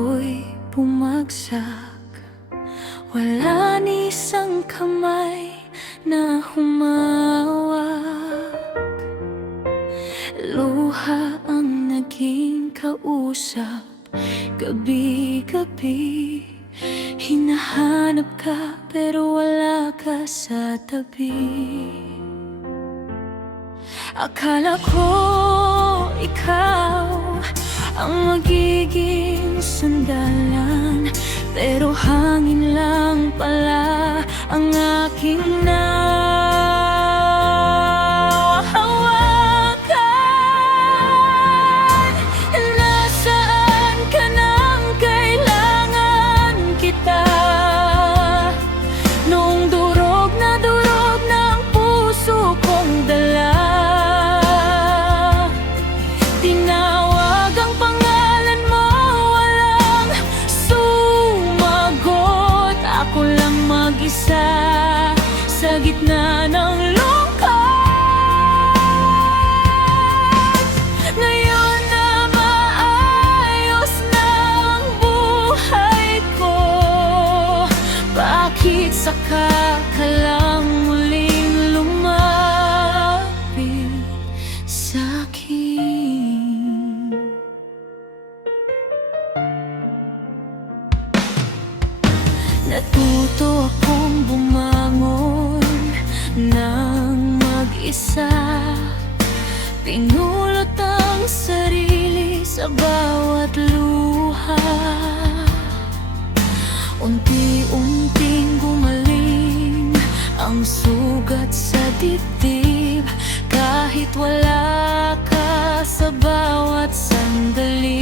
ako'y bumagsak, wala ni isang kamay na humawak. Luha ang naging kausap, gabi-gabi. Hinahanap ka pero wala ka sa tabi. Akala ko ikaw ang magiging sandalan, pero hangin lang pala ang aking nahawakan. Nasaan ka nang kailangan kita? Noong durog na ang puso kong dala, tinawag ang pangalan mo, walang sumagot. Ako lang mag-isa sa gitna ng lungkot. Ngayon na maayos na ang buhay ko, bakit saka ka lang muling lumapit sa'kin? Natuto akong bumangon nang mag-isa, pinulot ang sarili sa bawat luha. Unti-unting gumaling ang sugat sa dibdib, kahit wala ka sa bawat sandali.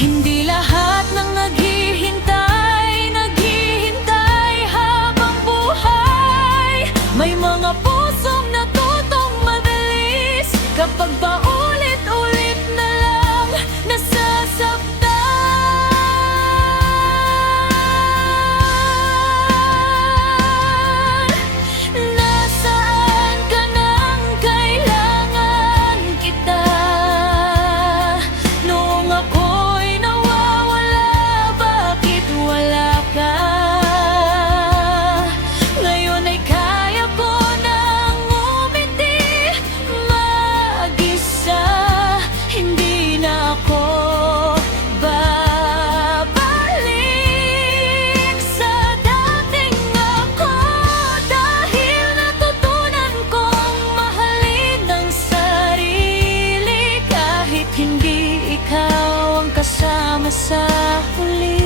Hindi lahat ng naghihintay habang buhay. May mga pusong natutong madalis kapag paulit-ulit na lang nasasaktan. Nasaan ka nang kailangan kita? Noong ako'y nawawala, bakit wala ka? Ngayon ay kaya ko nang umiti mag-isa. Hindi na ako babalik sa dating ako, dahil natutunan kong mahalin ang sarili, kahit hindi ikaw ang kasama sa huli.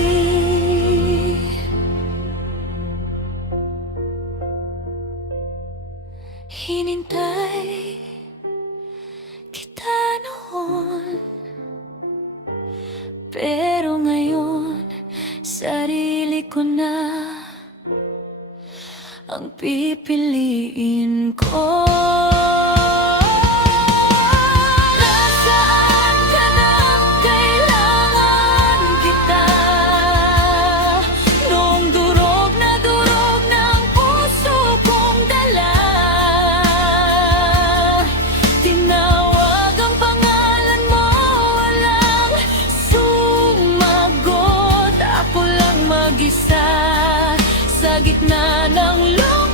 Hinintay kita noon, pero ngayon sarili ko na ang pipiliin ko. Nasaan ka nang kailangan kita? Noong durog na ang puso kong dala, tinawag ang pangalan mo, walang sumagot. Ako lang mag-isa sa gitna ng lungkot.